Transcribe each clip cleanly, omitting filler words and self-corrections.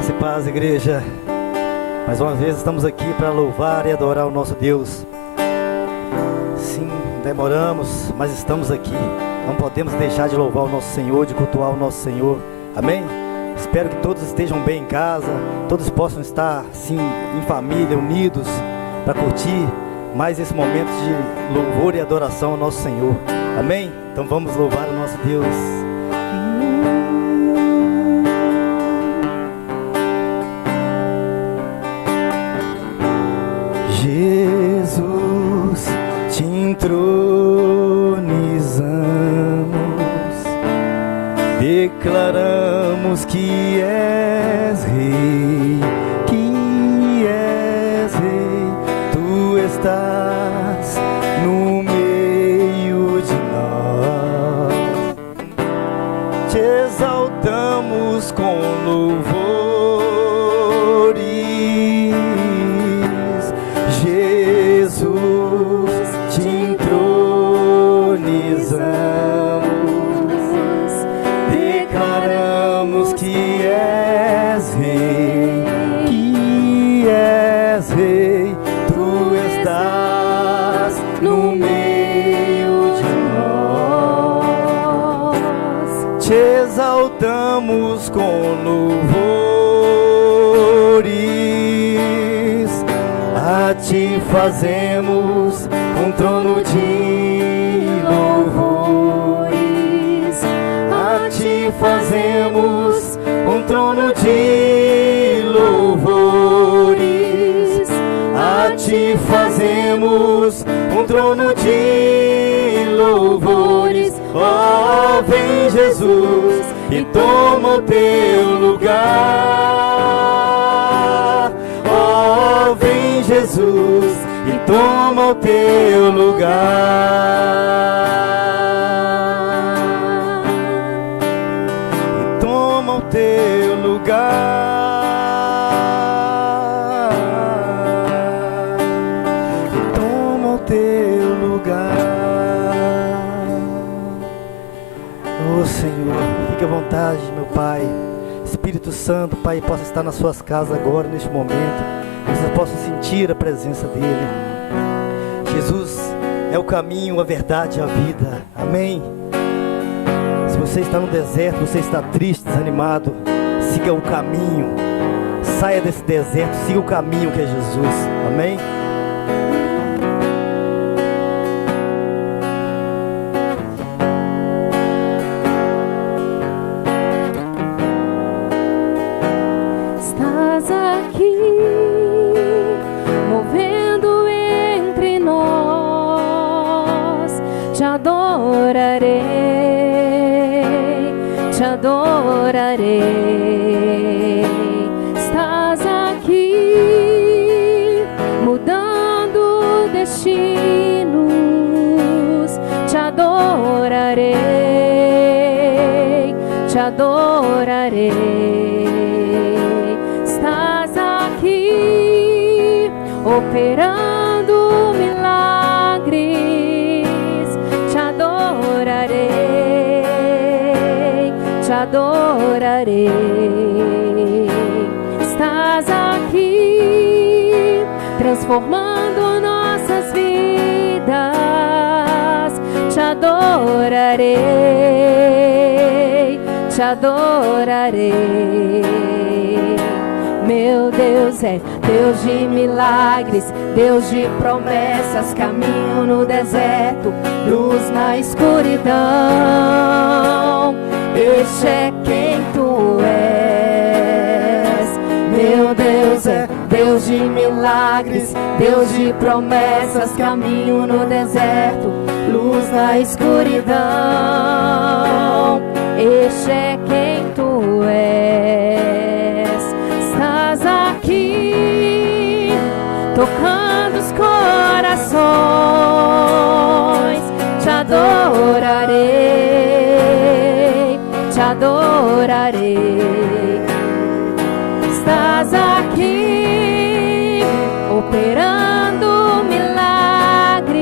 Graça e paz, igreja. Mais uma vez estamos aqui para louvar e adorar o nosso Deus. Sim, demoramos, mas estamos aqui. Não podemos deixar de louvar o nosso Senhor, de cultuar o nosso Senhor. Amém? Espero que todos estejam bem em casa, todos possam estar, sim, em família, unidos, para curtir mais esse momento de louvor e adoração ao nosso Senhor. Amém? Então vamos louvar o nosso Deus. Jesus, te entronizamos, declaramos que és rei, tu estás no meio de nós, te exaltamos com louvores. Exaltamos com louvores, a ti fazemos um trono de louvores, a ti fazemos um trono de louvores, a ti fazemos um trono de louvores. Oh, vem Jesus e toma o teu lugar. Oh, vem Jesus e toma o teu lugar. E toma o teu lugar. E toma o teu lugar. Oh, Senhor, fique à vontade, meu Pai. Espírito Santo, Pai, possa estar nas suas casas agora, neste momento, que vocês possam sentir a presença dEle. Jesus é o caminho, a verdade e a vida. Amém? Se você está no deserto, você está triste, desanimado, siga o caminho. Saia desse deserto, siga o caminho que é Jesus. Amém? Estás aqui, mudando destinos. Te adorarei, te adorarei. Estás aqui, operando milagres. Te adorarei, te adorarei. Estás aqui, transformando nossas vidas. Te adorarei, te adorarei. Meu Deus é Deus de milagres, Deus de promessas, caminho no deserto, luz na escuridão. Este é quem tu és. Meu Deus é Deus de milagres, Deus de promessas, caminho no deserto, luz na escuridão. Este é quem tu és. Estás aqui, tocando os corações. Te adorarei, te adorarei. Estás aqui, operando milagres.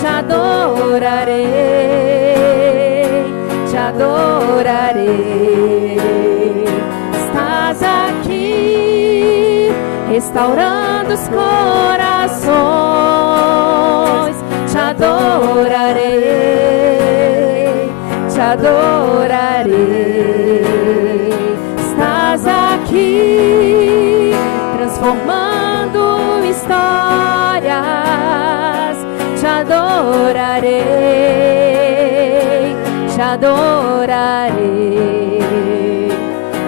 Te adorarei, te adorarei. Estás restaurando os corações. Te adorarei, te adorarei. Estás aqui transformando histórias. Te adorarei, te adorarei.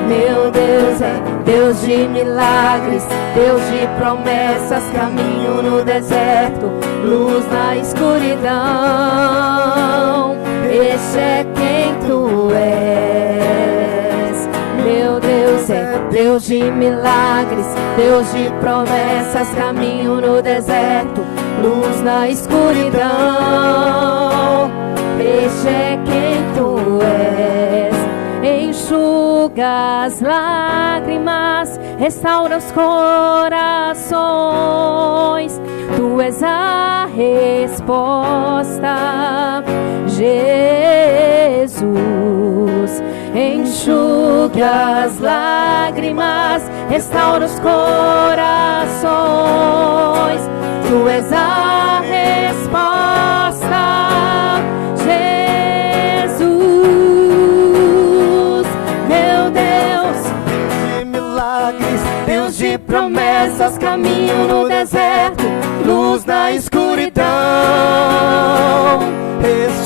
Meu Deus é Deus de milagres, Deus de promessas, caminho no deserto, luz na escuridão. Este é quem tu és. Meu Deus é Deus de milagres, Deus de promessas, caminho no deserto, luz na escuridão. Este é quem tu és. Enxuga as lágrimas, restaura os corações. Tu és a resposta, Jesus. Enxuga as lágrimas, restaura os corações. Tu és a resposta, Jesus. Meu Deus, de milagres, Deus de promessas, caminho no deserto, luz na escuridão.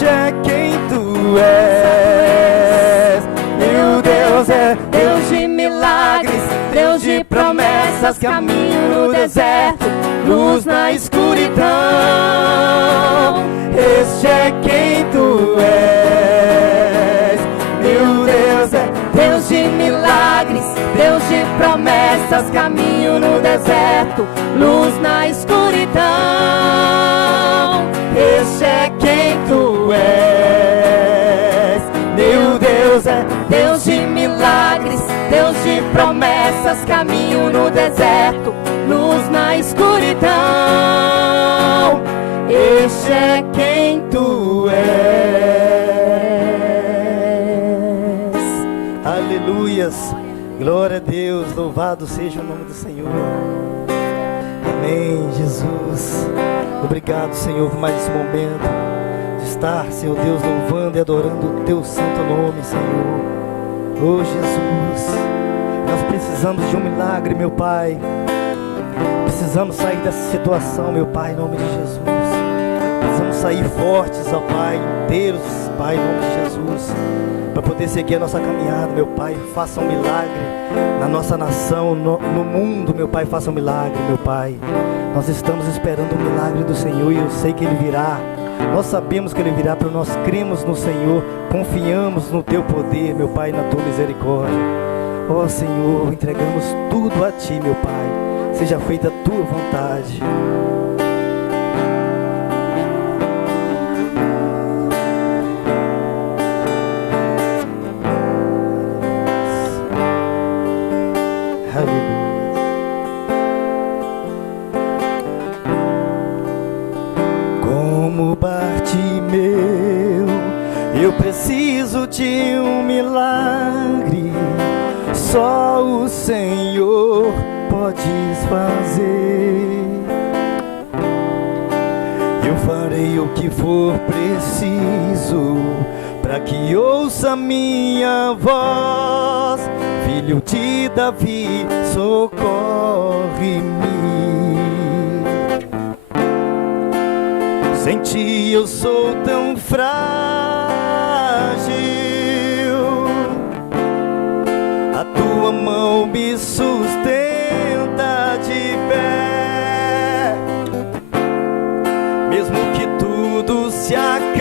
este é quem tu és. Meu Deus é Deus de milagres, Deus de promessas, caminho no deserto, luz na escuridão. Este é quem tu és. Meu Deus é Deus de milagres, Deus de promessas, caminho no deserto, luz na escuridão. Este é quem tu és. Meu Deus é Deus de milagres, Deus de promessas, caminho no deserto, luz na escuridão. Este é quem tu és. Aleluias. Glória a Deus. Louvado seja o nome do Senhor. Amém, Jesus. Obrigado, Senhor, por mais esse momento de estar, Senhor Deus, louvando e adorando o teu santo nome, Senhor. Oh, Jesus, nós precisamos de um milagre, meu Pai. Precisamos sair dessa situação, meu Pai, em nome de Jesus. Precisamos sair fortes, ó Pai, inteiros, Pai, em nome de Jesus, para poder seguir a nossa caminhada, meu Pai. Faça um milagre na nossa nação, no mundo, meu Pai. Faça um milagre, meu Pai. Nós estamos esperando o milagre do Senhor e eu sei que Ele virá. Nós sabemos que Ele virá, porque nós cremos no Senhor, confiamos no Teu poder, meu Pai, na Tua misericórdia. Ó Senhor, entregamos tudo a Ti, meu Pai. Seja feita a Tua vontade. Aleluia. Como Bartimeu, eu preciso de um milagre. Só o Senhor podes fazer. Eu farei o que for preciso para que ouça minha voz. Filho de Davi, socorre-me. Sem ti eu sou tão frágil, a tua mão me sustenta de pé. Mesmo que tudo se acabe,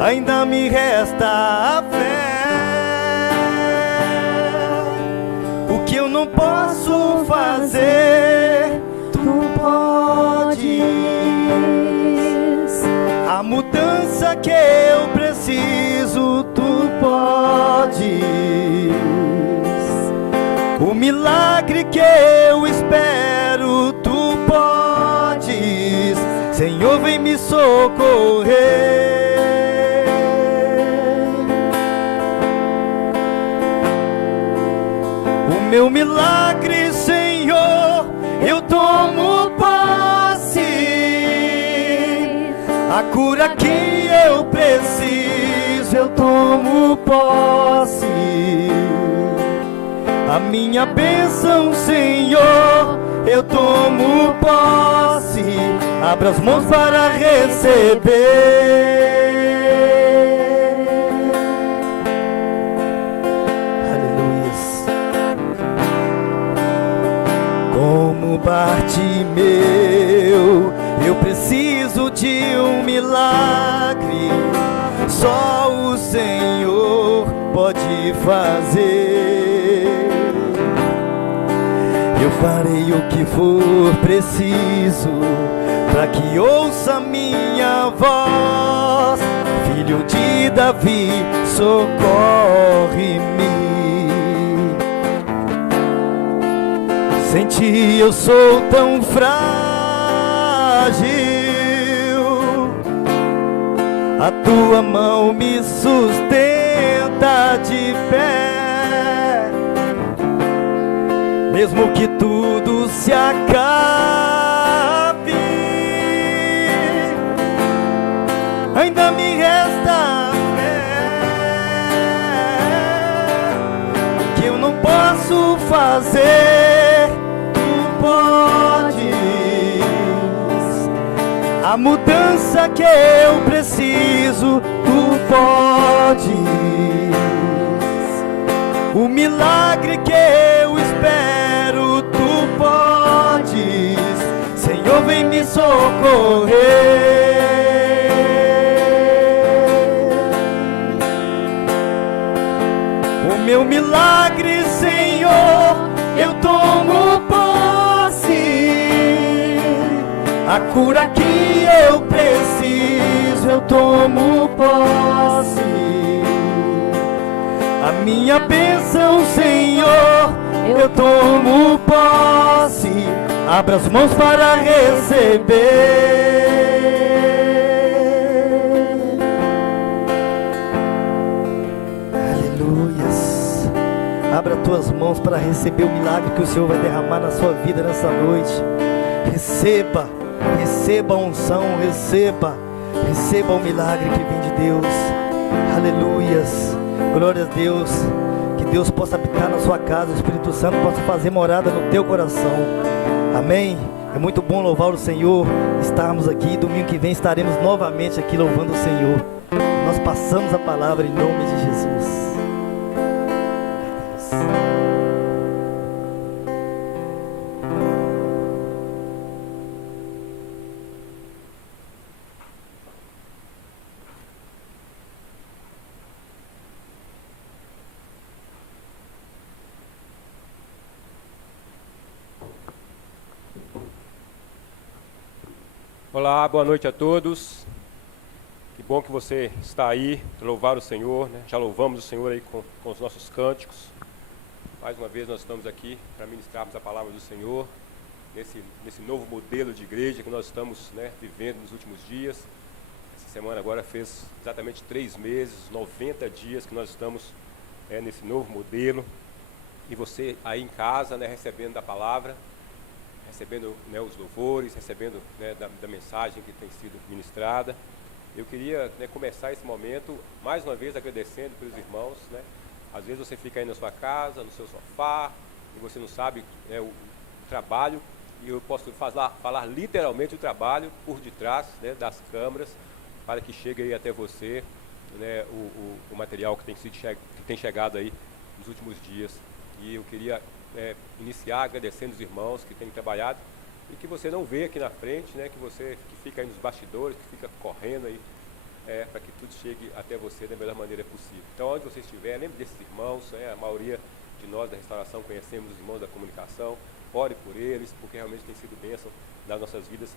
ainda me resta a fé. O que eu não posso fazer, tu podes. A mudança que eu preciso, tu podes. O milagre que eu espero, tu podes. Senhor, vem me socorrer. meu milagre, Senhor, eu tomo posse. A cura que eu preciso, eu tomo posse. A minha bênção, Senhor, eu tomo posse. Abra as mãos para receber. Bartimeu, eu preciso de um milagre, só o Senhor pode fazer. Eu farei o que for preciso, para que ouça minha voz. Filho de Davi, socorre-me. Sem ti eu sou tão frágil, a tua mão me sustenta de pé. Mesmo que tudo se acabe, ainda me resta fé. Que eu não posso fazer, a mudança que eu preciso, tu podes. O milagre que eu espero, tu podes. Senhor, vem me socorrer. O meu milagre, Senhor, eu tomo posse. A cura que eu preciso, eu tomo posse. A minha bênção, Senhor, eu tomo posse. Abra as mãos para receber. Aleluias. Abra tuas mãos para receber o milagre que o Senhor vai derramar na sua vida nessa noite. Receba. Receba a unção, receba o milagre que vem de Deus. Aleluias, glória a Deus. Que Deus possa habitar na sua casa, o Espírito Santo possa fazer morada no teu coração. Amém. É muito bom louvar o Senhor, estarmos aqui. Domingo que vem estaremos novamente aqui louvando o Senhor. Nós passamos a palavra em nome de Jesus. Olá, boa noite a todos. Que bom que você está aí para louvar o Senhor, né? Já louvamos o Senhor aí com os nossos cânticos. Mais uma vez nós estamos aqui para ministrarmos a palavra do Senhor nesse novo modelo de igreja que nós estamos, né, vivendo nos últimos dias. Essa semana agora fez exatamente 3 meses, 90 dias que nós estamos nesse novo modelo. E você aí em casa, né, recebendo da palavra, recebendo, né, os louvores, recebendo, né, da mensagem que tem sido ministrada. Eu queria, né, começar esse momento, mais uma vez, agradecendo pelos irmãos, né? Às vezes você fica aí na sua casa, no seu sofá, e você não sabe, né, o trabalho, e eu posso falar literalmente o trabalho por detrás, né, das câmeras, para que chegue aí até você, né, o material que tem chegado aí nos últimos dias. E eu queria iniciar agradecendo os irmãos que têm trabalhado e que você não vê aqui na frente, né, que você que fica aí nos bastidores, que fica correndo aí para que tudo chegue até você da melhor maneira possível. Então, onde você estiver, lembre desses irmãos, a maioria de nós da restauração conhecemos os irmãos da comunicação, ore por eles, porque realmente tem sido bênção nas nossas vidas.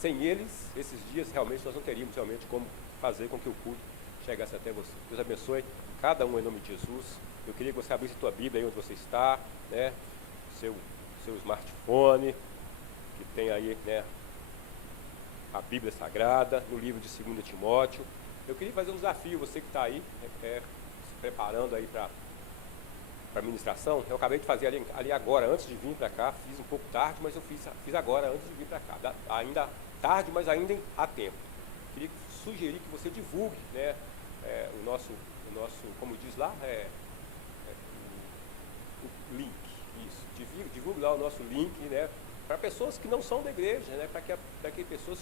Sem eles, esses dias realmente nós não teríamos realmente como fazer com que o culto chegasse até você. Deus abençoe cada um em nome de Jesus. Eu queria que você abrisse a tua Bíblia aí onde você está, né? Seu smartphone, que tem aí, né, a Bíblia Sagrada, no livro de 2 Timóteo. Eu queria fazer um desafio, você que está aí, se preparando aí para para a ministração. Eu acabei de fazer ali agora, antes de vir para cá. Fiz um pouco tarde, mas eu fiz agora, antes de vir para cá. Ainda tarde, mas ainda há tempo. Queria sugerir que você divulgue, né, o nosso, como diz lá, o link. Isso, divulgue lá o nosso link, né, para pessoas que não são da igreja, né, para que pessoas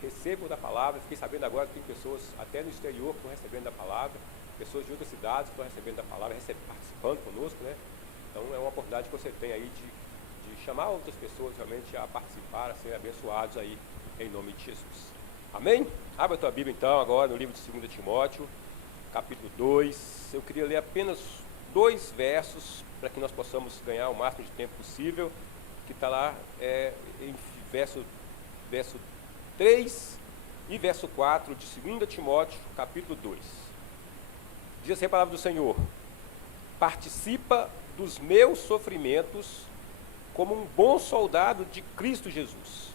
recebam da palavra. Fiquei sabendo agora que tem pessoas até no exterior que estão recebendo da palavra, pessoas de outras cidades que estão recebendo da palavra, participando conosco, né? Então é uma oportunidade que você tem aí de chamar outras pessoas realmente a participar, a serem abençoados aí, em nome de Jesus. Amém? Abra a tua Bíblia então agora no livro de 2 Timóteo, capítulo 2. Eu queria ler apenas 2 versos para que nós possamos ganhar o máximo de tempo possível, que está lá em verso 3 e verso 4 de 2 Timóteo, capítulo 2. Diz assim a palavra do Senhor: participa dos meus sofrimentos como um bom soldado de Cristo Jesus.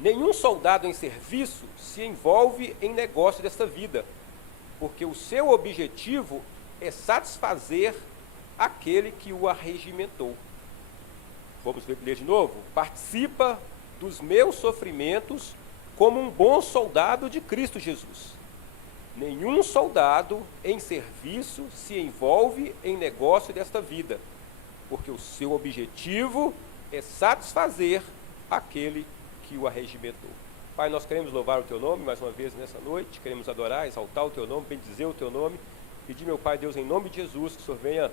Nenhum soldado em serviço se envolve em negócio desta vida, porque o seu objetivo é satisfazer aquele que o arregimentou. Vamos ler de novo? Participa dos meus sofrimentos como um bom soldado de Cristo Jesus. Nenhum soldado em serviço se envolve em negócio desta vida, porque o seu objetivo é satisfazer aquele que o arregimentou. Pai, nós queremos louvar o Teu nome mais uma vez nessa noite, queremos adorar, exaltar o Teu nome, bendizer o Teu nome, pedir, meu Pai Deus, em nome de Jesus, que o Senhor venha,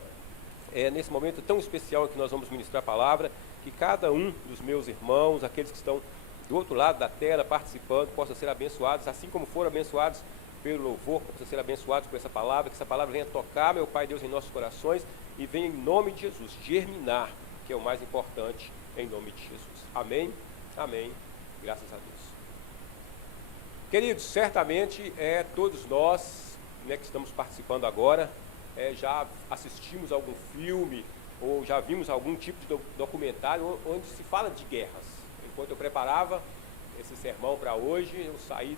nesse momento tão especial em que nós vamos ministrar a palavra, que cada um dos meus irmãos, aqueles que estão do outro lado da tela participando, possam ser abençoados, assim como foram abençoados pelo louvor, possam ser abençoados por essa palavra, que essa palavra venha tocar, meu Pai Deus, em nossos corações e venha em nome de Jesus germinar, que é o mais importante, em nome de Jesus. Amém? Amém. Graças a Deus. Queridos, certamente todos nós, né, que estamos participando agora, já assistimos algum filme ou já vimos algum tipo de documentário onde se fala de guerras. Enquanto eu preparava esse sermão para hoje, eu saí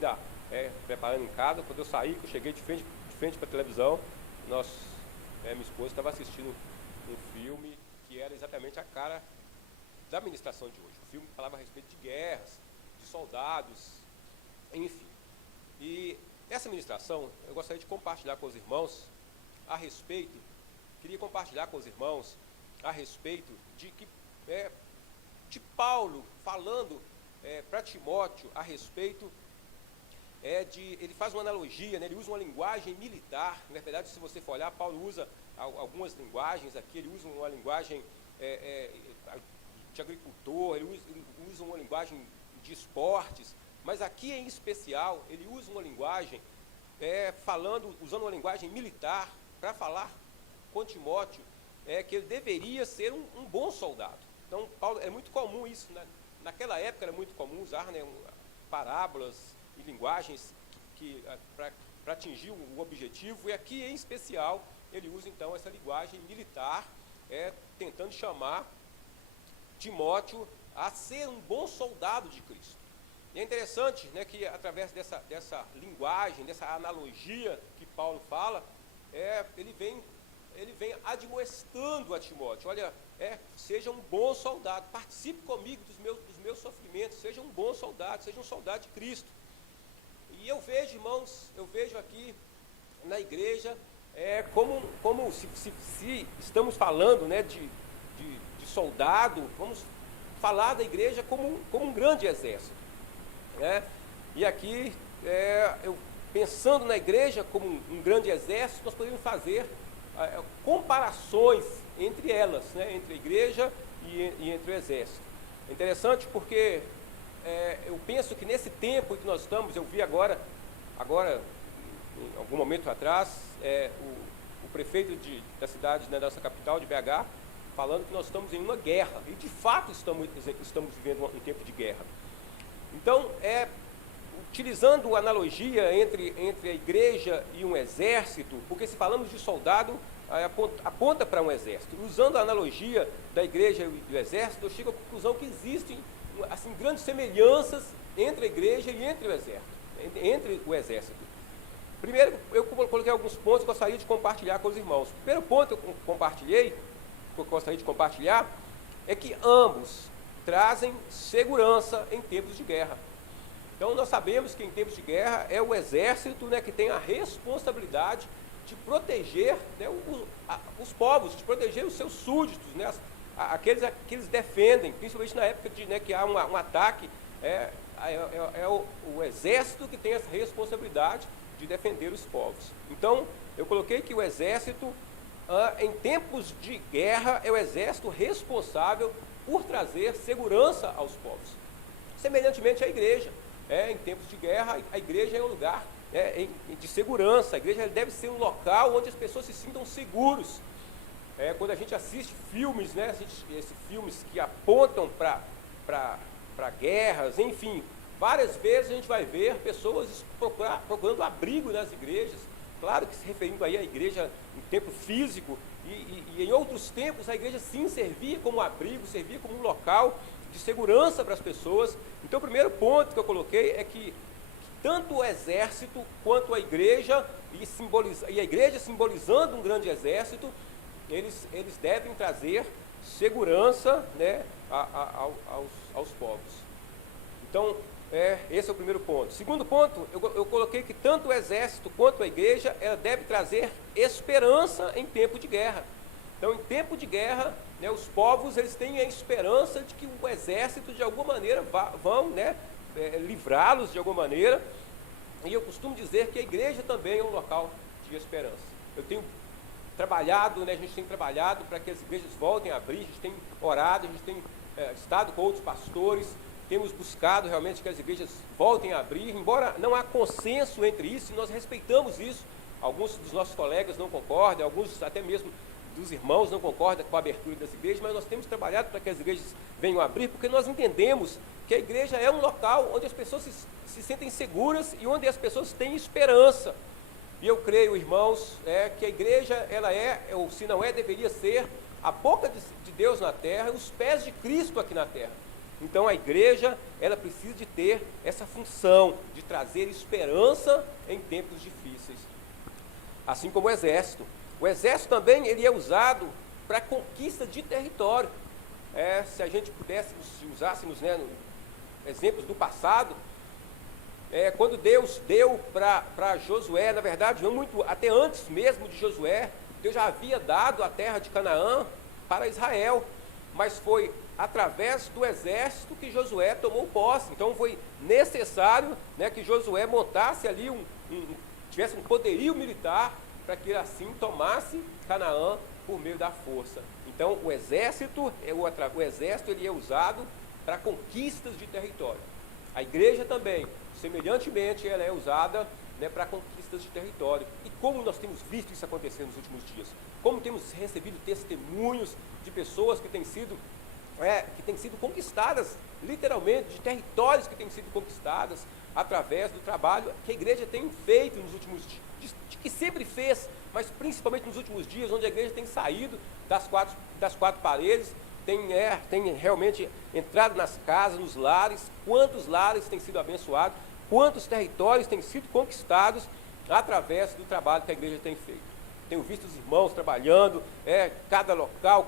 preparando em casa. Quando eu saí, que eu cheguei de frente para a televisão, minha esposa estava assistindo um filme que era exatamente a cara da ministração de hoje. O filme falava a respeito de guerras, de soldados, enfim. E essa ministração eu gostaria de compartilhar com os irmãos queria compartilhar com os irmãos a respeito de Paulo falando para Timóteo a respeito ele faz uma analogia, né, ele usa uma linguagem militar. Na verdade, se você for olhar, Paulo usa algumas linguagens aqui, ele usa uma linguagem de agricultor, ele usa uma linguagem de esportes, mas aqui em especial ele usa uma linguagem usando uma linguagem militar para falar com Timóteo que ele deveria ser um bom soldado. Então, Paulo, é muito comum isso, né? Naquela época era muito comum usar, né, parábolas e linguagens para atingir o objetivo, e aqui em especial ele usa então essa linguagem militar, tentando chamar Timóteo a ser um bom soldado de Cristo. E é interessante, né, que através dessa linguagem, dessa analogia que Paulo fala, ele vem admoestando a Timóteo: olha, seja um bom soldado, participe comigo dos meus sofrimentos, seja um bom soldado, seja um soldado de Cristo. E eu vejo, irmãos, aqui na igreja, como se estamos falando, né, de soldado, vamos falar da igreja como um grande exército, né? E aqui, eu pensando na igreja como um grande exército, nós podemos fazer comparações entre elas, né, entre a igreja e entre o exército. É interessante porque eu penso que nesse tempo em que nós estamos, eu vi agora em algum momento atrás, o prefeito da cidade, né, da nossa capital, de BH, falando que nós estamos em uma guerra, e de fato estamos vivendo um tempo de guerra. Então, utilizando a analogia entre a igreja e um exército, porque se falamos de soldado, aponta para um exército. Usando a analogia da igreja e do exército, eu chego à conclusão que existem assim grandes semelhanças entre a igreja e entre o exército. Primeiro, eu coloquei alguns pontos que eu gostaria de compartilhar com os irmãos. O primeiro ponto que eu gostaria de compartilhar, é que ambos trazem segurança em tempos de guerra. Então, nós sabemos que em tempos de guerra é o exército, né, que tem a responsabilidade de proteger, né, os povos, de proteger os seus súditos, né, aqueles que eles defendem, principalmente na época de, né, que há um ataque, o exército que tem essa responsabilidade de defender os povos. Então, eu coloquei que o exército, em tempos de guerra, é o exército responsável por trazer segurança aos povos. Semelhantemente à igreja, em tempos de guerra, a igreja é um lugar de segurança. A igreja deve ser um local onde as pessoas se sintam seguros. Quando a gente assiste filmes, né, esses filmes que apontam para guerras, enfim, várias vezes a gente vai ver pessoas procurando abrigo nas igrejas. Claro que se referindo aí à igreja em tempo físico, e em outros tempos a igreja sim servia como abrigo, servia como um local de segurança para as pessoas. Então o primeiro ponto que eu coloquei é que tanto o exército quanto a igreja, e a igreja simbolizando um grande exército, eles devem trazer segurança, né, aos povos. Então, esse é o primeiro ponto. Segundo ponto, eu coloquei que tanto o exército quanto a igreja, ela deve trazer esperança em tempo de guerra. Então, em tempo de guerra, né, os povos eles têm a esperança de que o exército, de alguma maneira, vão, né, livrá-los de alguma maneira. E eu costumo dizer que a igreja também é um local de esperança. Eu tenho trabalhado, né, a gente tem trabalhado para que as igrejas voltem a abrir, a gente tem orado, a gente tem estado com outros pastores, temos buscado realmente que as igrejas voltem a abrir, embora não há consenso entre isso, e nós respeitamos isso. Alguns dos nossos colegas não concordam, alguns até mesmo dos irmãos não concordam com a abertura das igrejas, mas nós temos trabalhado para que as igrejas venham a abrir, porque nós entendemos que a igreja é um local onde as pessoas se sentem seguras e onde as pessoas têm esperança. E eu creio, irmãos, que a igreja, ela ou se não deveria ser a boca de Deus na terra, os pés de Cristo aqui na terra. Então a igreja, ela precisa de ter essa função de trazer esperança em tempos difíceis. Assim como o exército. O exército também ele é usado para conquista de território. Se a gente pudéssemos, se usássemos, né, exemplos do passado, quando Deus deu para Josué, na verdade, não muito, até antes mesmo de Josué, Deus já havia dado a terra de Canaã para Israel, mas foi através do exército que Josué tomou posse. Então foi necessário, né, que Josué montasse ali tivesse um poderio militar para que ele assim tomasse Canaã por meio da força. Então o exército ele é usado para conquistas de território. A igreja também, semelhantemente, ela é usada, né, para conquistas de território. E como nós temos visto isso acontecer nos últimos dias? Como temos recebido testemunhos de pessoas que têm sido conquistadas, literalmente, de territórios que têm sido conquistadas através do trabalho que a igreja tem feito nos últimos dias, que sempre fez, mas principalmente nos últimos dias, onde a igreja tem saído das quatro paredes, tem realmente entrado nas casas, nos lares. Quantos lares têm sido abençoados, quantos territórios têm sido conquistados através do trabalho que a igreja tem feito. Tenho visto os irmãos trabalhando, cada local,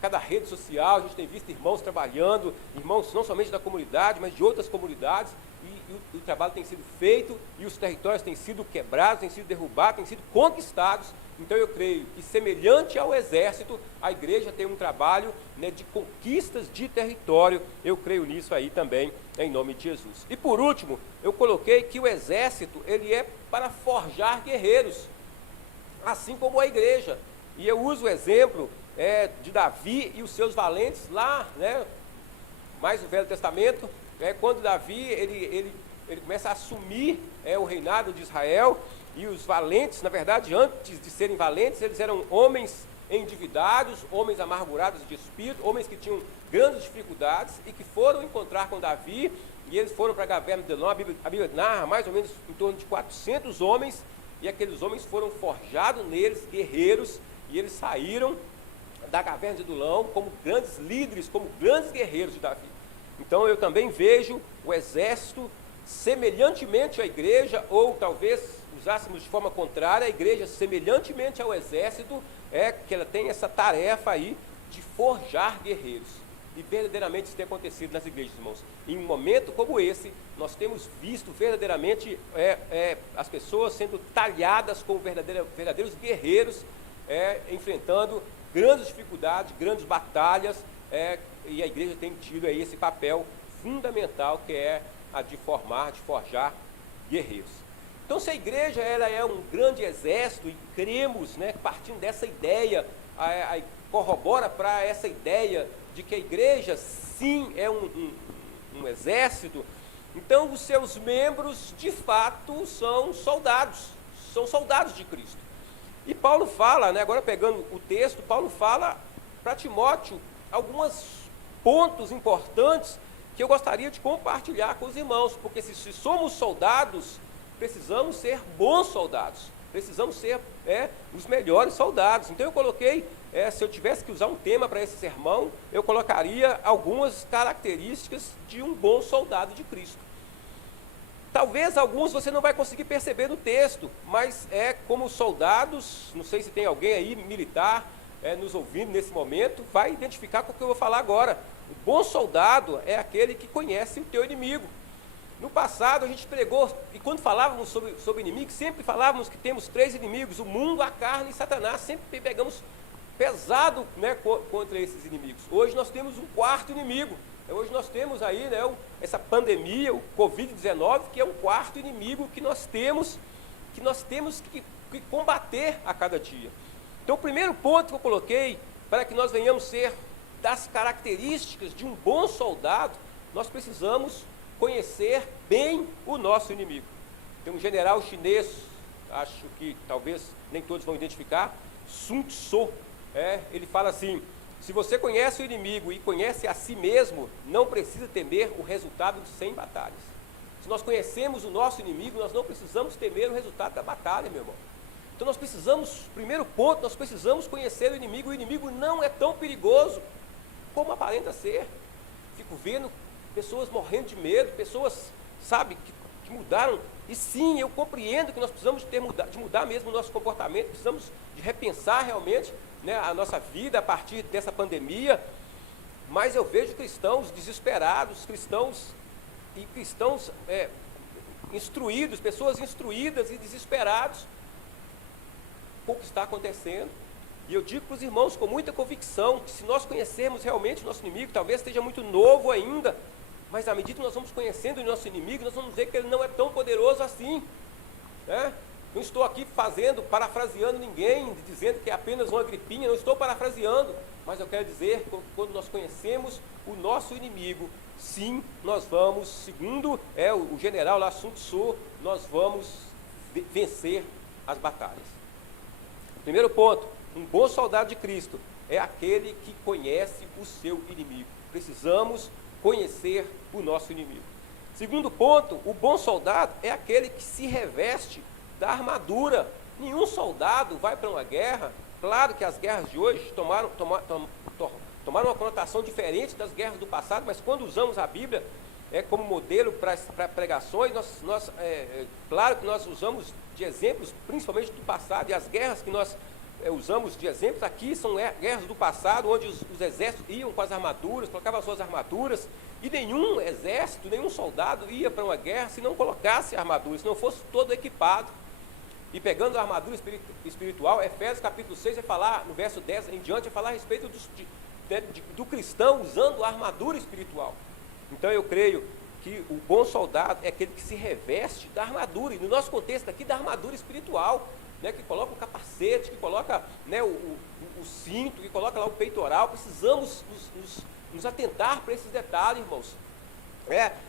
cada rede social, a gente tem visto irmãos trabalhando, irmãos não somente da comunidade, mas de outras comunidades, e o trabalho tem sido feito, e os territórios têm sido quebrados, têm sido derrubados, têm sido conquistados. Então eu creio que, semelhante ao exército, a igreja tem um trabalho, né, de conquistas de território. Eu creio nisso aí também, em nome de Jesus. E por último, eu coloquei que o exército, ele é para forjar guerreiros, assim como a igreja. E eu uso o exemplo de Davi e os seus valentes lá, né, mais no Velho Testamento, quando Davi ele começa a assumir o reinado de Israel. E os valentes, na verdade, antes de serem valentes, eles eram homens endividados, homens amargurados de espírito, homens que tinham grandes dificuldades e que foram encontrar com Davi, e eles foram para a caverna de Adulão. A Bíblia narra mais ou menos em torno de 400 homens, e aqueles homens foram forjados neles, guerreiros, e eles saíram da caverna de Adulão como grandes líderes, como grandes guerreiros de Davi. Então eu também vejo o exército semelhantemente à igreja, ou talvez usássemos de forma contrária, a igreja, semelhantemente ao exército, que ela tem essa tarefa aí de forjar guerreiros. E verdadeiramente isso tem acontecido nas igrejas, irmãos. Em um momento como esse, nós temos visto verdadeiramente as pessoas sendo talhadas como verdadeiros guerreiros, enfrentando grandes dificuldades, grandes batalhas, e a igreja tem tido aí esse papel fundamental, que é a de forjar guerreiros. Então, se a igreja ela é um grande exército, e cremos, né, partindo dessa ideia, corrobora para essa ideia de que a igreja, sim, é um exército, então os seus membros, de fato, são soldados de Cristo. E Paulo fala, né, agora pegando o texto, Paulo fala para Timóteo alguns pontos importantes que eu gostaria de compartilhar com os irmãos, porque se somos soldados, precisamos ser bons soldados, precisamos ser os melhores soldados. Então eu coloquei, se eu tivesse que usar um tema para esse sermão, eu colocaria algumas características de um bom soldado de Cristo. Talvez alguns você não vai conseguir perceber no texto, mas como soldados, não sei se tem alguém aí militar nos ouvindo nesse momento, vai identificar com o que eu vou falar agora. O bom soldado é aquele que conhece o teu inimigo. No passado a gente pregou, e quando falávamos sobre inimigos, sempre falávamos que temos 3 inimigos, o mundo, a carne e Satanás, sempre pegamos pesado, né, contra esses inimigos. Hoje nós temos um 4º inimigo. Hoje nós temos aí, né, essa pandemia, o Covid-19, que é um 4º inimigo que nós temos que combater a cada dia. Então o primeiro ponto que eu coloquei, para que nós venhamos ser das características de um bom soldado, nós precisamos conhecer bem o nosso inimigo. Tem um general chinês, acho que talvez nem todos vão identificar, Sun Tzu, ele fala assim: se você conhece o inimigo e conhece a si mesmo, não precisa temer o resultado de 100 batalhas. Se nós conhecemos o nosso inimigo, nós não precisamos temer o resultado da batalha, meu irmão. Então nós precisamos, primeiro ponto, nós precisamos conhecer o inimigo não é tão perigoso como aparenta ser. Fico vendo pessoas morrendo de medo, pessoas, sabe, que mudaram. E sim, eu compreendo que nós precisamos de mudar mesmo o nosso comportamento, precisamos de repensar realmente, né, a nossa vida a partir dessa pandemia. Mas eu vejo cristãos desesperados, cristãos instruídos, pessoas instruídas e desesperados com o que está acontecendo. E eu digo para os irmãos com muita convicção que se nós conhecermos realmente o nosso inimigo, talvez esteja muito novo ainda, mas à medida que nós vamos conhecendo o nosso inimigo, nós vamos ver que ele não é tão poderoso assim, né? Não estou aqui parafraseando ninguém, dizendo que é apenas uma gripinha, não estou parafraseando, mas eu quero dizer que quando nós conhecemos o nosso inimigo, sim, nós vamos, segundo o general lá Sun Tzu, nós vamos vencer as batalhas. Primeiro ponto, um bom soldado de Cristo é aquele que conhece o seu inimigo. Precisamos conhecer o nosso inimigo. Segundo ponto, o bom soldado é aquele que se reveste da armadura. Nenhum soldado vai para uma guerra. Claro que as guerras de hoje tomaram uma conotação diferente das guerras do passado, mas quando usamos a Bíblia como modelo para pregações, claro que nós usamos de exemplos, principalmente do passado, e as guerras que nós usamos de exemplos aqui são guerras do passado, onde os exércitos iam com as armaduras, colocavam as suas armaduras, e nenhum exército, nenhum soldado ia para uma guerra se não colocasse armadura, se não fosse todo equipado. E pegando a armadura espiritual, Efésios capítulo 6 vai falar, no verso 10 em diante, vai falar a respeito do cristão usando a armadura espiritual. Então eu creio que o bom soldado é aquele que se reveste da armadura, e no nosso contexto aqui, da armadura espiritual, né, que coloca o capacete, que coloca, né, o cinto, que coloca lá o peitoral. Precisamos nos atentar para esses detalhes, irmãos.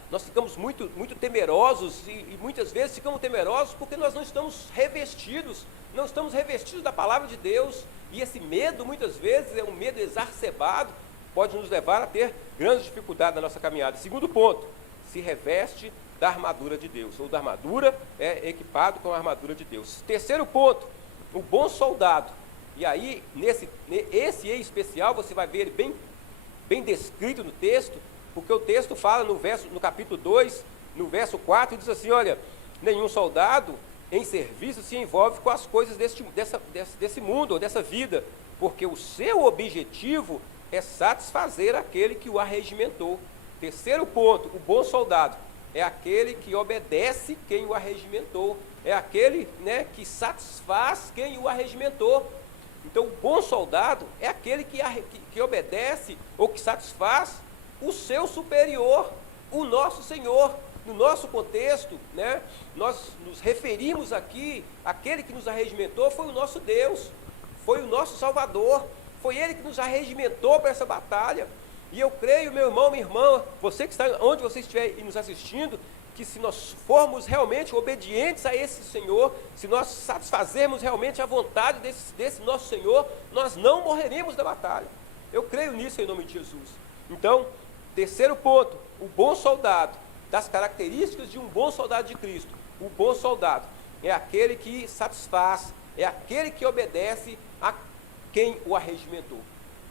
Nós ficamos muito temerosos e muitas vezes ficamos temerosos porque nós não estamos revestidos da palavra de Deus, e esse medo muitas vezes é um medo exacerbado, pode nos levar a ter grandes dificuldades na nossa caminhada. Segundo ponto, se reveste da armadura de Deus, ou da armadura, equipado com a armadura de Deus. Terceiro ponto, o bom soldado, e aí esse em especial você vai ver ele bem descrito no texto, porque o texto fala no capítulo 2, no verso 4, diz assim: olha, nenhum soldado em serviço se envolve com as coisas desse mundo, ou dessa vida, porque o seu objetivo é satisfazer aquele que o arregimentou. Terceiro ponto, o bom soldado é aquele que obedece quem o arregimentou, é aquele, né, que satisfaz quem o arregimentou. Então, o bom soldado é aquele que obedece ou que satisfaz o seu superior, o nosso Senhor. No nosso contexto, né, nós nos referimos aqui, aquele que nos arregimentou foi o nosso Deus, foi o nosso Salvador, foi Ele que nos arregimentou para essa batalha. E eu creio, meu irmão, minha irmã, você que está onde você estiver nos assistindo, que se nós formos realmente obedientes a esse Senhor, se nós satisfazermos realmente a vontade desse nosso Senhor, nós não morreremos da batalha. Eu creio nisso em nome de Jesus. Então, terceiro ponto, o bom soldado, das características de um bom soldado de Cristo. O bom soldado é aquele que satisfaz, é aquele que obedece a quem o arregimentou.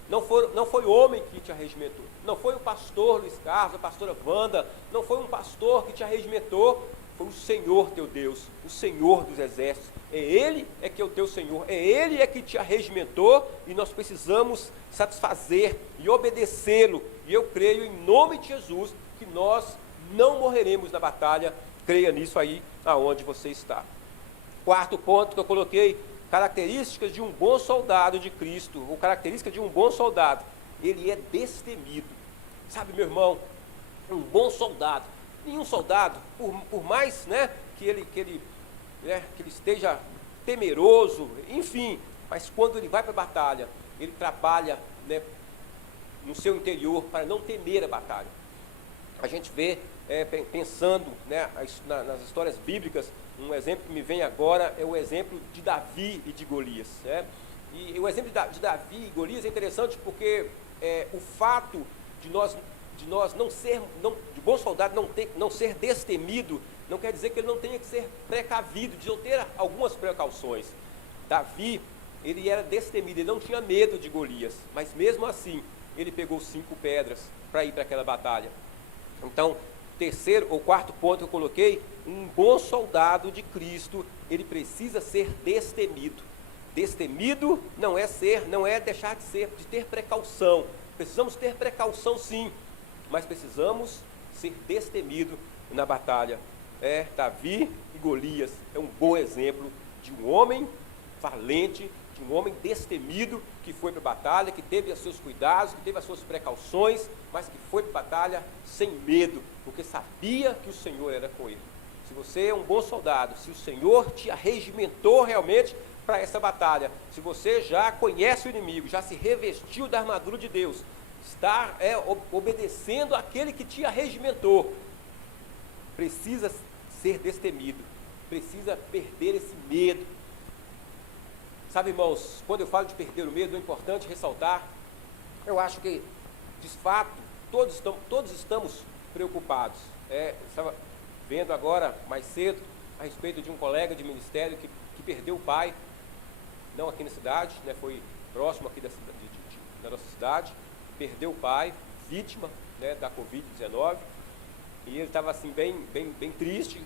Não foi o homem que te arregimentou, não foi o pastor Luiz Carlos, a pastora Wanda, não foi um pastor que te arregimentou, foi o Senhor teu Deus, o Senhor dos exércitos. É Ele é que é o teu Senhor, é Ele é que te arregimentou e nós precisamos satisfazer e obedecê-lo. E eu creio em nome de Jesus que nós não morreremos na batalha. Creia nisso aí aonde você está. Quarto ponto que eu coloquei, características de um bom soldado de Cristo, ou característica de um bom soldado, ele é destemido. Sabe, meu irmão, um bom soldado, nenhum soldado, por mais, né, que ele esteja temeroso, enfim, mas quando ele vai para a batalha, ele trabalha, né, no seu interior para não temer a batalha. A gente vê, pensando, né, nas histórias bíblicas, um exemplo que me vem agora é o exemplo de Davi e de Golias. Né? E o exemplo de Davi e Golias é interessante porque o fato de bom soldado não ser destemido, não quer dizer que ele não tenha que ser precavido, de não ter algumas precauções. Davi, ele era destemido, ele não tinha medo de Golias, mas mesmo assim, ele pegou 5 pedras para ir para aquela batalha. Então, terceiro ou quarto ponto que eu coloquei, um bom soldado de Cristo, ele precisa ser destemido. Destemido não é deixar de ter precaução. Precisamos ter precaução sim, mas precisamos ser destemido na batalha. Davi e Golias é um bom exemplo de um homem valente, de um homem destemido, que foi para a batalha, que teve os seus cuidados, que teve as suas precauções, mas que foi para a batalha sem medo, porque sabia que o Senhor era com ele. Se você é um bom soldado, se o Senhor te arregimentou realmente para essa batalha, se você já conhece o inimigo, já se revestiu da armadura de Deus, está obedecendo àquele que te arregimentou, precisa ser destemido, precisa perder esse medo. Sabe, irmãos, quando eu falo de perder o medo, é importante ressaltar, eu acho que, de fato, todos estamos preocupados. Estava vendo agora, mais cedo, a respeito de um colega de ministério que perdeu o pai, não aqui na cidade, né, foi próximo aqui da nossa cidade, perdeu o pai, vítima, né, da Covid-19, e ele estava assim, bem triste,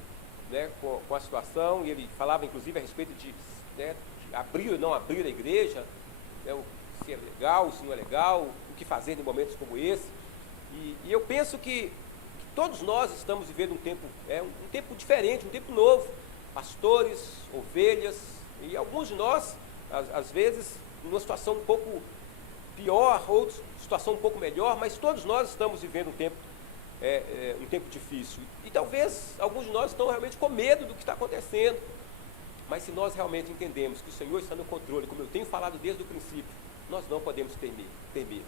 né, com a situação, e ele falava inclusive a respeito de, né, abrir ou não abrir a igreja, né, se é legal, se não é legal, o que fazer em momentos como esse. E eu penso que todos nós estamos vivendo um tempo diferente, um tempo novo. Pastores, ovelhas, e alguns de nós, às vezes, numa situação um pouco pior, outros situação um pouco melhor, mas todos nós estamos vivendo um tempo difícil. E talvez alguns de nós estão realmente com medo do que está acontecendo. Mas se nós realmente entendemos que o Senhor está no controle, como eu tenho falado desde o princípio, nós não podemos temer.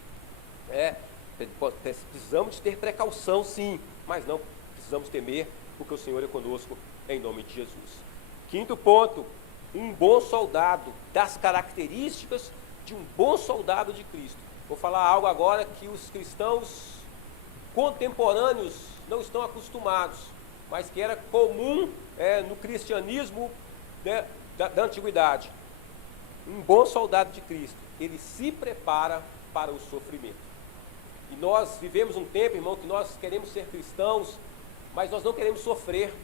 Precisamos de ter precaução sim, mas não precisamos temer, porque o Senhor é conosco em nome de Jesus. Quinto ponto, um bom soldado, das características de um bom soldado de Cristo. Vou falar algo agora que os cristãos contemporâneos não estão acostumados, mas que era comum no cristianismo, né, da antiguidade. Um bom soldado de Cristo, ele se prepara para o sofrimento. E nós vivemos um tempo, irmão, que nós queremos ser cristãos, mas nós não queremos sofrer.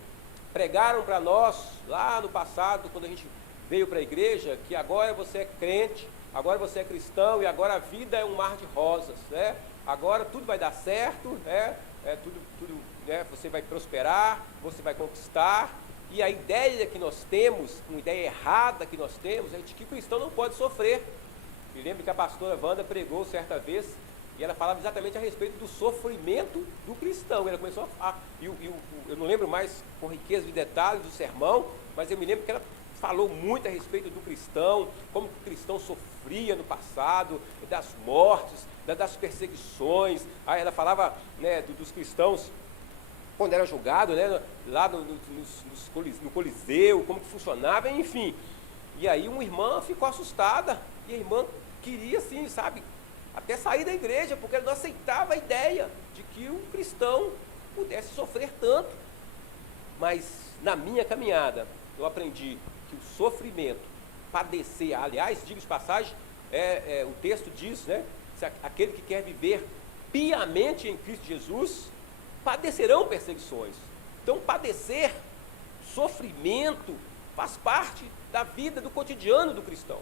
pregaram para nós, lá no passado, quando a gente veio para a igreja, que agora você é crente, agora você é cristão, e agora a vida é um mar de rosas, né? Agora tudo vai dar certo, né? Tudo, né? Você vai prosperar, você vai conquistar. E a ideia que nós temos, uma ideia errada que nós temos, é de que o cristão não pode sofrer. Me lembro que a pastora Wanda pregou certa vez, e ela falava exatamente a respeito do sofrimento do cristão. Ela começou eu não lembro mais com riqueza de detalhes do sermão, mas eu me lembro que ela falou muito a respeito do cristão, como o cristão sofria no passado, das mortes, das perseguições. Aí ela falava, né, dos cristãos quando era julgado, né, lá no Coliseu, como que funcionava, enfim. E aí uma irmã ficou assustada, e a irmã queria, assim, sabe, até sair da igreja, porque ela não aceitava a ideia de que um cristão pudesse sofrer tanto. Mas na minha caminhada, eu aprendi que o sofrimento, padecer, aliás, digo de passagem, o texto diz, né, aquele que quer viver piamente em Cristo Jesus, padecerão perseguições. Então, padecer, sofrimento, faz parte da vida, do cotidiano do cristão.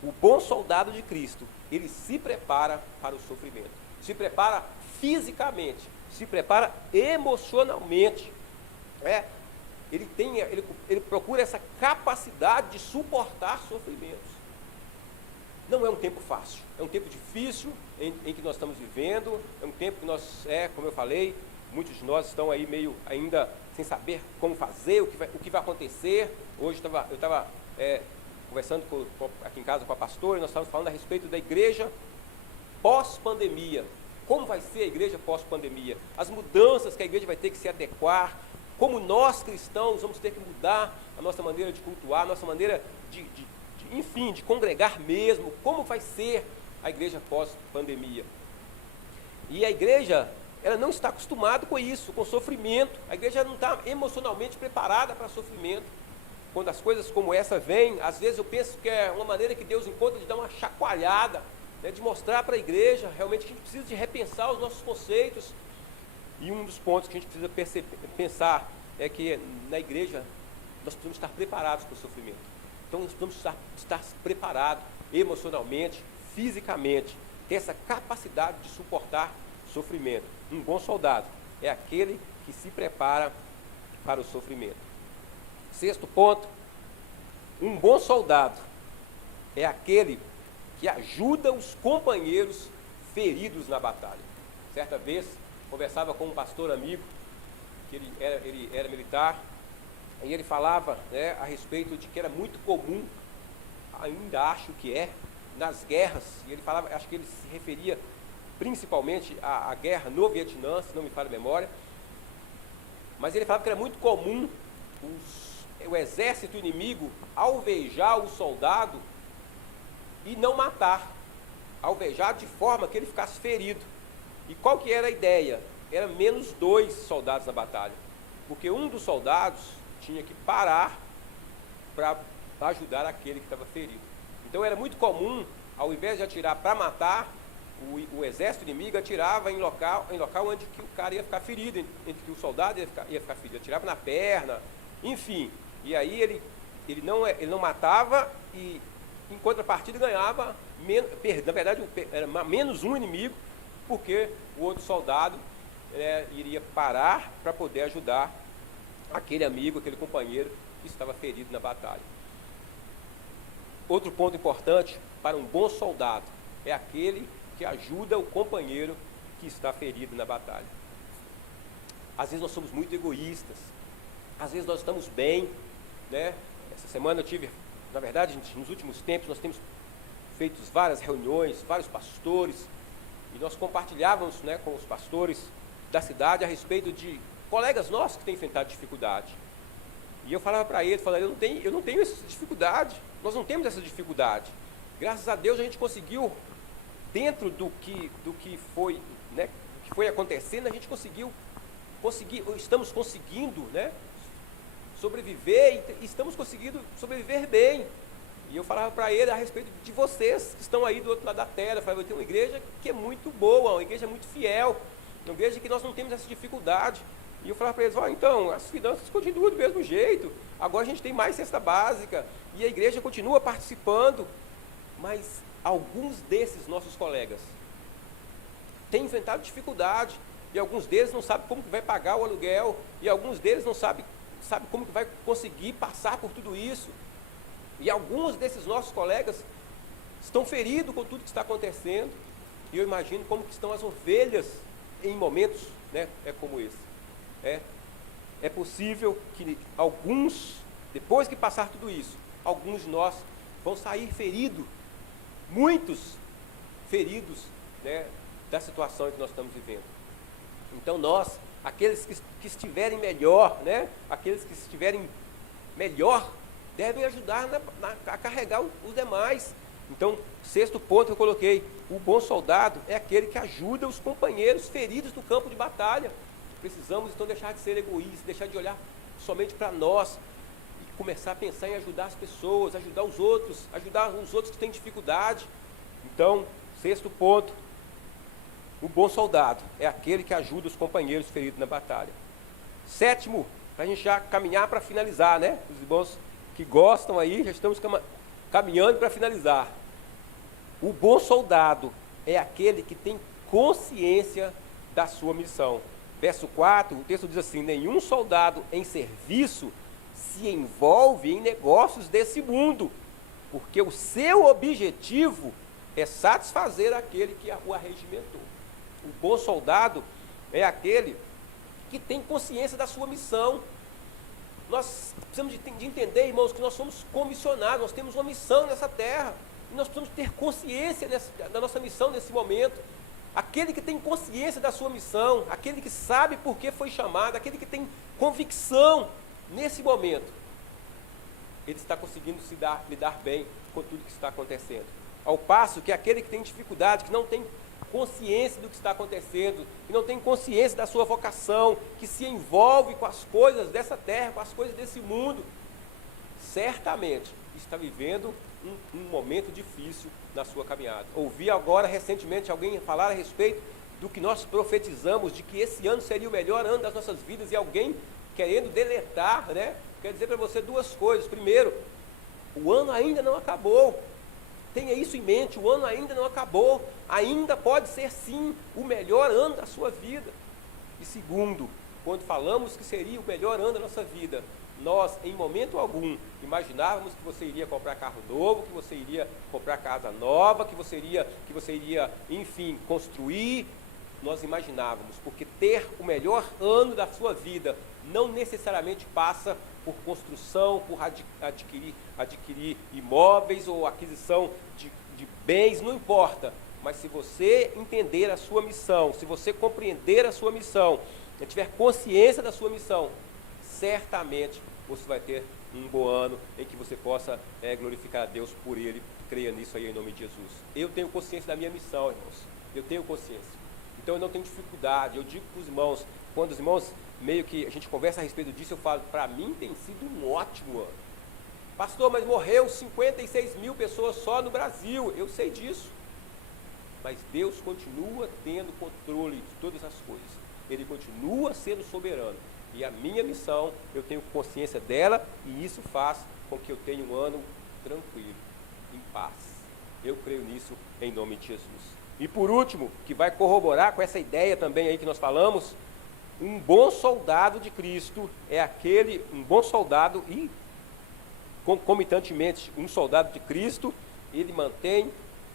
O bom soldado de Cristo, ele se prepara para o sofrimento, se prepara fisicamente, se prepara emocionalmente, ele procura essa capacidade de suportar sofrimentos. Não é um tempo fácil, é um tempo difícil em que nós estamos vivendo, é um tempo que nós, como eu falei, muitos de nós estão aí meio ainda sem saber como fazer, o que vai acontecer. Hoje eu estava conversando aqui em casa com a pastora, e nós estávamos falando a respeito da igreja pós-pandemia. Como vai ser a igreja pós-pandemia? As mudanças que a igreja vai ter que se adequar, como nós cristãos vamos ter que mudar a nossa maneira de cultuar, a nossa maneira enfim, de congregar mesmo, como vai ser a igreja pós-pandemia. E a igreja, ela não está acostumada com isso, com sofrimento. A igreja não está emocionalmente preparada para sofrimento. Quando as coisas como essa vêm, às vezes eu penso que é uma maneira que Deus encontra de dar uma chacoalhada, né, de mostrar para a igreja realmente que a gente precisa de repensar os nossos conceitos. E um dos pontos que a gente precisa pensar é que na igreja nós precisamos estar preparados para o sofrimento. Então nós precisamos estar preparados emocionalmente, fisicamente, ter essa capacidade de suportar sofrimento. Um bom soldado é aquele que se prepara para o sofrimento. Sexto ponto, um bom soldado é aquele que ajuda os companheiros feridos na batalha. Certa vez, conversava com um pastor amigo, que ele era militar, e ele falava, né, a respeito de que era muito comum, ainda acho que nas guerras, e ele falava, acho que ele se referia principalmente à guerra no Vietnã, se não me falha a memória, mas ele falava que era muito comum o exército inimigo alvejar o soldado e não matar, alvejar de forma que ele ficasse ferido. E qual que era a ideia? Era menos 2 soldados na batalha, porque um dos soldados tinha que parar para ajudar aquele que estava ferido. Então era muito comum, ao invés de atirar para matar, o exército inimigo atirava em local onde que o cara ia ficar ferido, entre que o soldado ia ficar ferido, atirava na perna, enfim. E aí ele não matava, e em contrapartida ganhava, na verdade era menos um inimigo, porque o outro soldado iria parar para poder ajudar aquele amigo, aquele companheiro que estava ferido na batalha. Outro ponto importante para um bom soldado é aquele que ajuda o companheiro que está ferido na batalha. Às vezes nós somos muito egoístas, às vezes nós estamos bem, né? Essa semana eu tive, na verdade, nos últimos tempos nós temos feito várias reuniões, vários pastores, e nós compartilhávamos, né, com os pastores da cidade a respeito de colegas nossos que têm enfrentado dificuldade. E eu falava para eles, eu não tenho essa dificuldade, nós não temos essa dificuldade. Graças a Deus a gente conseguiu, dentro do que foi, né, que foi acontecendo, a gente estamos conseguindo, né, sobreviver, e estamos conseguindo sobreviver bem. E eu falava para ele a respeito de vocês que estão aí do outro lado da terra. Eu falava, eu tenho uma igreja que é muito boa, uma igreja muito fiel, uma igreja que nós não temos essa dificuldade. E eu falava para eles, então, as finanças continuam do mesmo jeito, agora a gente tem mais cesta básica, e a igreja continua participando, mas alguns desses nossos colegas têm enfrentado dificuldade, e alguns deles não sabem como que vai pagar o aluguel, e alguns deles não sabem como que vai conseguir passar por tudo isso, e alguns desses nossos colegas estão feridos com tudo que está acontecendo, e eu imagino como que estão as ovelhas em momentos, né, como esse. É possível que alguns, depois que passar tudo isso, alguns de nós vão sair feridos, muitos feridos, né, da situação que nós estamos vivendo. Então nós, aqueles que estiverem melhor, né, aqueles que estiverem melhor, devem ajudar a carregar os demais. Então, sexto ponto que eu coloquei, o bom soldado é aquele que ajuda os companheiros feridos no campo de batalha. Precisamos então deixar de ser egoístas, deixar de olhar somente para nós e começar a pensar em ajudar as pessoas, ajudar os outros que têm dificuldade. Então, sexto ponto, o bom soldado é aquele que ajuda os companheiros feridos na batalha. Sétimo, para a gente já caminhar para finalizar, né? Os irmãos que gostam aí, já estamos caminhando para finalizar. O bom soldado é aquele que tem consciência da sua missão. Verso 4, o texto diz assim: nenhum soldado em serviço se envolve em negócios desse mundo, porque o seu objetivo é satisfazer aquele que o arregimentou. O bom soldado é aquele que tem consciência da sua missão. Nós precisamos de entender, irmãos, que nós somos comissionados, nós temos uma missão nessa terra, e nós precisamos ter consciência da nossa missão nesse momento. Aquele que tem consciência da sua missão, aquele que sabe por que foi chamado, aquele que tem convicção nesse momento, ele está conseguindo lidar bem com tudo que está acontecendo. Ao passo que aquele que tem dificuldade, que não tem consciência do que está acontecendo, que não tem consciência da sua vocação, que se envolve com as coisas dessa terra, com as coisas desse mundo, certamente está vivendo um momento difícil na sua caminhada. Ouvi agora recentemente alguém falar a respeito do que nós profetizamos, de que esse ano seria o melhor ano das nossas vidas, e alguém querendo deletar, né? Quero dizer para você duas coisas. Primeiro, o ano ainda não acabou. Tenha isso em mente, o ano ainda não acabou. Ainda pode ser sim o melhor ano da sua vida. E segundo, quando falamos que seria o melhor ano da nossa vida, nós, em momento algum, imaginávamos que você iria comprar carro novo, que você iria comprar casa nova, que você iria, enfim, construir. Nós imaginávamos, porque ter o melhor ano da sua vida não necessariamente passa por construção, por adquirir imóveis ou aquisição de bens, não importa. Mas se você entender a sua missão, se você compreender a sua missão, e tiver consciência da sua missão, certamente você vai ter um bom ano em que você possa glorificar a Deus por ele. Creia nisso aí em nome de Jesus. Eu tenho consciência da minha missão, irmãos. Eu tenho consciência. Então eu não tenho dificuldade. Eu digo para os irmãos, quando os irmãos meio que a gente conversa a respeito disso, eu falo, para mim tem sido um ótimo ano. Pastor, mas morreu 56 mil pessoas só no Brasil. Eu sei disso. Mas Deus continua tendo controle de todas as coisas. Ele continua sendo soberano. E a minha missão, eu tenho consciência dela, e isso faz com que eu tenha um ano tranquilo, em paz. Eu creio nisso em nome de Jesus. E por último, que vai corroborar com essa ideia também aí que nós falamos, um bom soldado de Cristo é um bom soldado e, concomitantemente, um soldado de Cristo, ele mantém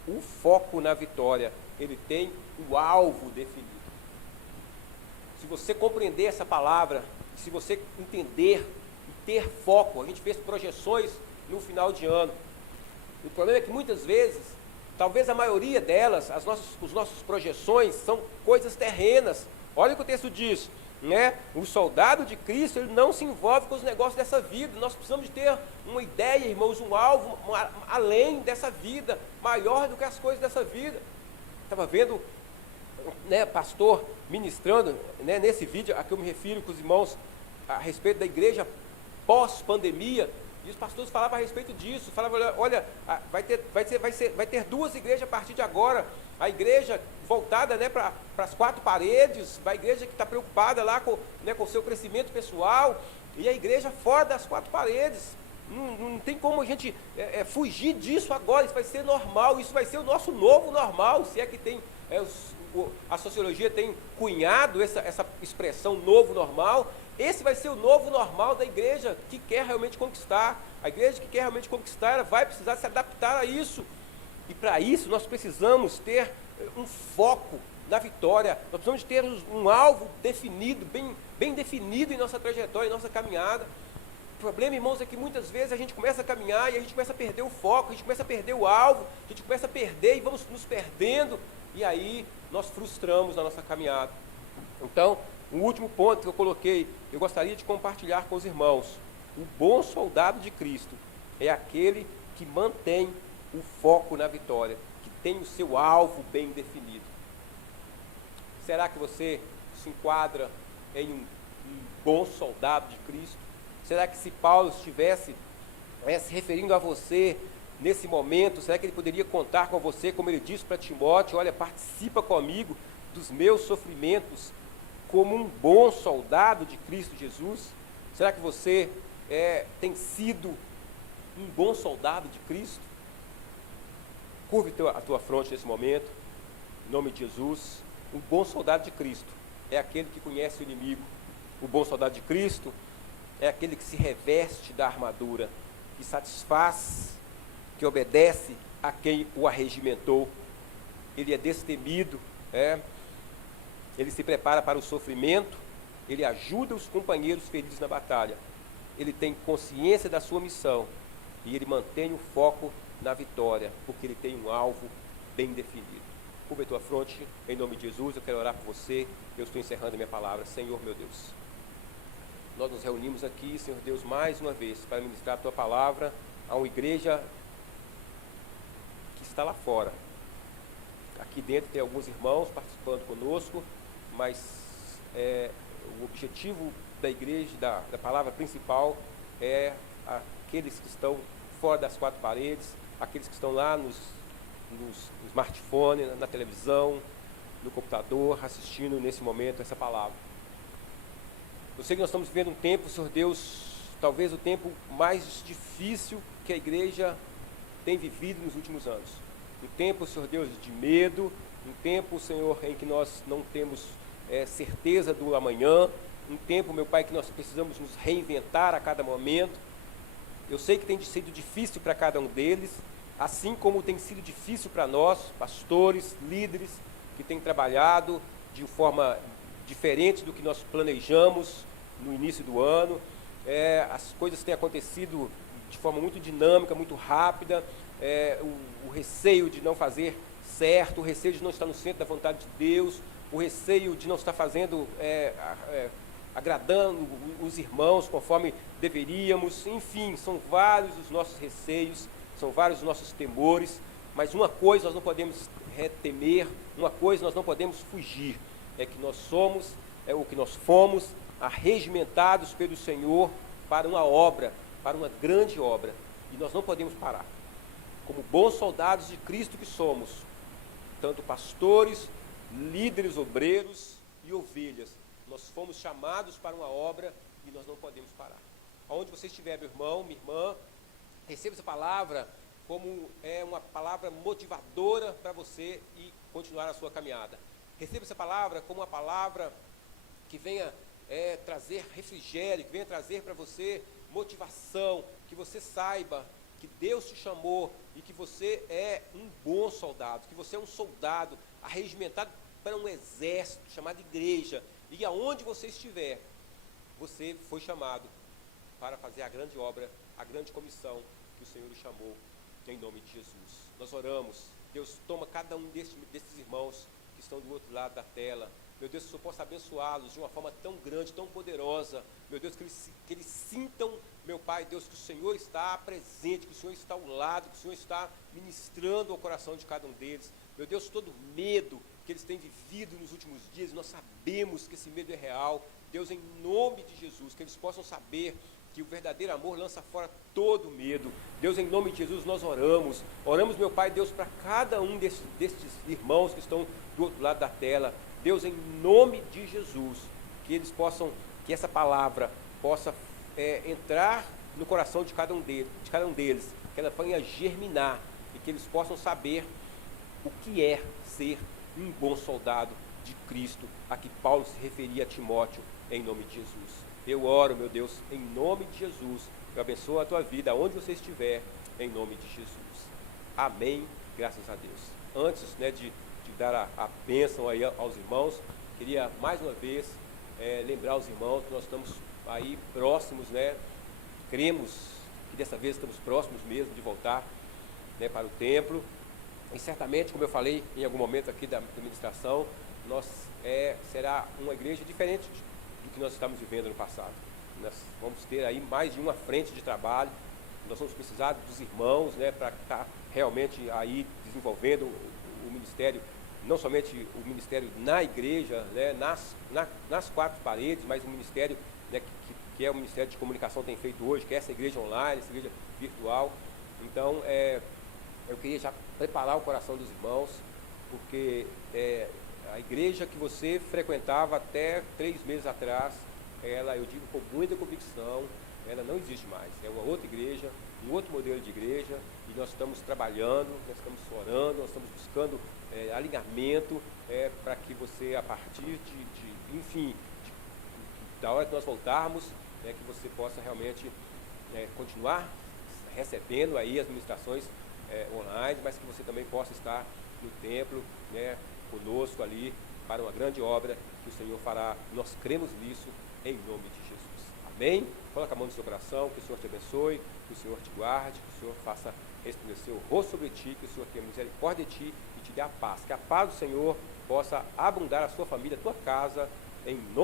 o foco na vitória, ele tem o alvo definido. Se você compreender essa palavra, se você entender e ter foco, a gente fez projeções no final de ano. O problema é que muitas vezes, talvez a maioria delas, as nossas projeções são coisas terrenas. Olha o que o texto diz, né? O soldado de Cristo, ele não se envolve com os negócios dessa vida. Nós precisamos de ter uma ideia, irmãos, um alvo além dessa vida, maior do que as coisas dessa vida. Estava vendo, né, pastor ministrando, né, nesse vídeo a que eu me refiro com os irmãos a respeito da igreja pós-pandemia, e os pastores falavam a respeito disso, falavam, olha, vai ter duas igrejas a partir de agora, a igreja voltada, né, para as quatro paredes, a igreja que está preocupada lá com o seu crescimento pessoal, e a igreja fora das quatro paredes. Não tem como a gente fugir disso agora. Isso vai ser normal, isso vai ser o nosso novo normal, se é que tem, a sociologia tem cunhado essa expressão novo normal. Esse vai ser o novo normal da igreja que quer realmente conquistar. A igreja que quer realmente conquistar, ela vai precisar se adaptar a isso. E para isso nós precisamos ter um foco na vitória. Nós precisamos ter um alvo definido, bem definido em nossa trajetória, em nossa caminhada. O problema, irmãos, é que muitas vezes a gente começa a caminhar e a gente começa a perder o foco, a gente começa a perder o alvo, a gente começa a perder e vamos nos perdendo, e aí nós frustramos na nossa caminhada. Então, o último ponto que eu coloquei, eu gostaria de compartilhar com os irmãos. O bom soldado de Cristo é aquele que mantém o foco na vitória, que tem o seu alvo bem definido. Será que você se enquadra em um bom soldado de Cristo? Será que se Paulo estivesse se referindo a você nesse momento, será que ele poderia contar com você, como ele disse para Timóteo, olha, participa comigo dos meus sofrimentos como um bom soldado de Cristo Jesus? Será que você tem sido um bom soldado de Cristo? Curve a tua fronte nesse momento, em nome de Jesus. Um bom soldado de Cristo é aquele que conhece o inimigo. O bom soldado de Cristo é aquele que se reveste da armadura, que satisfaz, que obedece a quem o arregimentou. Ele é destemido, ele se prepara para o sofrimento, ele ajuda os companheiros feridos na batalha, ele tem consciência da sua missão e ele mantém o foco na vitória, porque ele tem um alvo bem definido. Curva a tua fronte, em nome de Jesus, eu quero orar por você. Eu estou encerrando a minha palavra. Senhor, meu Deus, nós nos reunimos aqui, Senhor Deus, mais uma vez, para ministrar a tua palavra a uma igreja que está lá fora. Aqui dentro tem alguns irmãos participando conosco, mas o objetivo da igreja, da palavra principal, é aqueles que estão fora das quatro paredes, aqueles que estão lá no smartphone, na televisão, no computador, assistindo nesse momento essa palavra. Eu sei que nós estamos vivendo um tempo, Senhor Deus, talvez o tempo mais difícil que a igreja tem vivido nos últimos anos. Um tempo, Senhor Deus, de medo, um tempo, Senhor, em que nós não temos certeza do amanhã, um tempo, meu Pai, que nós precisamos nos reinventar a cada momento. Eu sei que tem sido difícil para cada um deles, assim como tem sido difícil para nós, pastores, líderes, que têm trabalhado de forma diferente do que nós planejamos no início do ano. As coisas têm acontecido de forma muito dinâmica, muito rápida, o receio de não fazer certo, o receio de não estar no centro da vontade de Deus, o receio de não estar fazendo, agradando os irmãos conforme deveríamos. Enfim, são vários os nossos receios, são vários os nossos temores, mas uma coisa nós não podemos temer, uma coisa nós não podemos fugir, é que nós somos, o que nós fomos arregimentados pelo Senhor para uma obra, para uma grande obra, e nós não podemos parar. Como bons soldados de Cristo que somos, tanto pastores, líderes, obreiros e ovelhas, nós fomos chamados para uma obra e nós não podemos parar. Aonde você estiver, meu irmão, minha irmã, receba essa palavra como uma palavra motivadora para você e continuar a sua caminhada. Receba essa palavra como uma palavra que venha trazer refrigério, que venha trazer para você motivação, que você saiba que Deus te chamou e que você é um bom soldado, que você é um soldado arregimentado para um exército chamado igreja, e aonde você estiver, você foi chamado para fazer a grande obra, a grande comissão que o Senhor lhe chamou, em nome de Jesus. Nós oramos, Deus, toma cada um desses irmãos que estão do outro lado da tela, meu Deus, que o Senhor possa abençoá-los de uma forma tão grande, tão poderosa, meu Deus, que eles sintam, meu Pai, Deus, que o Senhor está presente, que o Senhor está ao lado, que o Senhor está ministrando ao coração de cada um deles. Meu Deus, todo medo que eles têm vivido nos últimos dias, nós sabemos que esse medo é real. Deus, em nome de Jesus, que eles possam saber que o verdadeiro amor lança fora todo medo. Deus, em nome de Jesus, nós oramos, meu Pai, Deus, para cada um destes irmãos que estão do outro lado da tela. Deus, em nome de Jesus, que eles possam, que essa palavra possa entrar no coração de cada um deles, que ela venha germinar e que eles possam saber o que é ser um bom soldado de Cristo, a que Paulo se referia a Timóteo, em nome de Jesus. Eu oro, meu Deus, em nome de Jesus, eu abençoo a tua vida, aonde você estiver, em nome de Jesus. Amém, graças a Deus. Antes, né, de dar a bênção aí aos irmãos, queria mais uma vez lembrar aos irmãos que nós estamos aí próximos, né, cremos que dessa vez estamos próximos mesmo de voltar, né, para o templo, e certamente, como eu falei em algum momento aqui da administração, será uma igreja diferente do que nós estamos vivendo no passado. Nós vamos ter aí mais de uma frente de trabalho, nós vamos precisar dos irmãos, né, para estar realmente aí desenvolvendo o ministério, não somente o ministério na igreja, né, nas quatro paredes, mas o ministério, né, que é o ministério de comunicação tem feito hoje, que é essa igreja online, essa igreja virtual. Então, eu queria já preparar o coração dos irmãos, porque a igreja que você frequentava até 3 meses atrás, ela, eu digo com muita convicção, ela não existe mais. É uma outra igreja, um outro modelo de igreja, e nós estamos trabalhando, nós estamos orando, nós estamos buscando alinhamento para que você, a partir da hora que nós voltarmos, que você possa realmente continuar recebendo aí as ministrações online, mas que você também possa estar no templo, né, conosco ali, para uma grande obra que o Senhor fará. Nós cremos nisso, em nome de Jesus. Amém? Coloca a mão no seu coração, que o Senhor te abençoe, que o Senhor te guarde, que o Senhor faça resplandecer o rosto sobre ti, que o Senhor tenha misericórdia de ti e te dê a paz. Que a paz do Senhor possa abundar a sua família, a tua casa, em nome